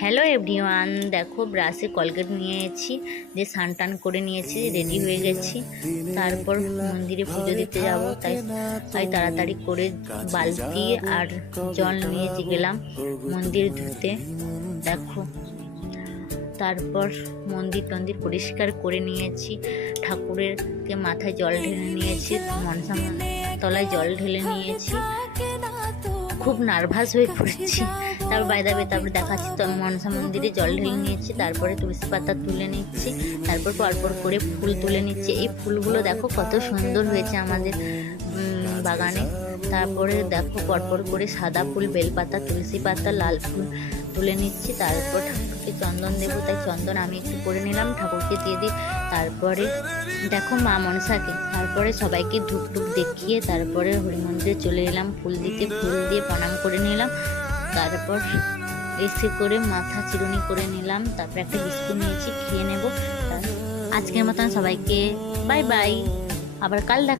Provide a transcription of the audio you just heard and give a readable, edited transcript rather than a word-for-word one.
Hello everyone, দেখো ব্রাশে Colgate নিয়েছি, যে স্নান টান করে নিয়েছি, রেডি হয়ে গেছি। তারপর মন্দিরে পুজো দিতে যাব, তাই তাড়াতাড়ি করে বালতি আর জল নিয়ে গেলাম মন্দির ধুতে। দেখো, তারপর মন্দির পরিষ্কার করে নিয়েছি, ঠাকুরেরকে মাথায় জল ঢেলে নিয়েছি, মনসা তলায় জল ঢেলে নিয়েছি। খুব নার্ভাস হয়ে পড়েছি। তারপর দেখাচ্ছি, তো আমি মনসা মন্দিরে জল ঢেলে নিয়েছি, তারপরে তুলসী পাতা তুলে নিচ্ছি, তারপর পরপর করে ফুল তুলে নিচ্ছি। এই ফুলগুলো দেখো কত সুন্দর হয়েছে আমাদের বাগানে। তারপরে দেখো পরপর করে সাদা ফুল, বেলপাতা, তুলসী পাতা, লাল ফুল তুলে নিচ্ছি। তারপর ঠাকুরকে চন্দন দেবো, তাই চন্দন আমি একটু করে নিলাম, ঠাকুরকে দিয়ে দিই। তারপরে দেখো মা মনসাকে, তারপরে সবাইকে ধূপ টুপ দেখিয়ে তারপরে হরি মন্দিরে চলে এলাম ফুল দিতে। ফুল দিয়ে প্রণাম করে নিলাম, তারপর এসে করে মাথা চিরুনি করে নিলাম, তারপর একটা বিস্কুট নিয়েছি, খেয়ে নেব। আজকের মতন সবাইকে বাই বাই, আবার কাল দেখা।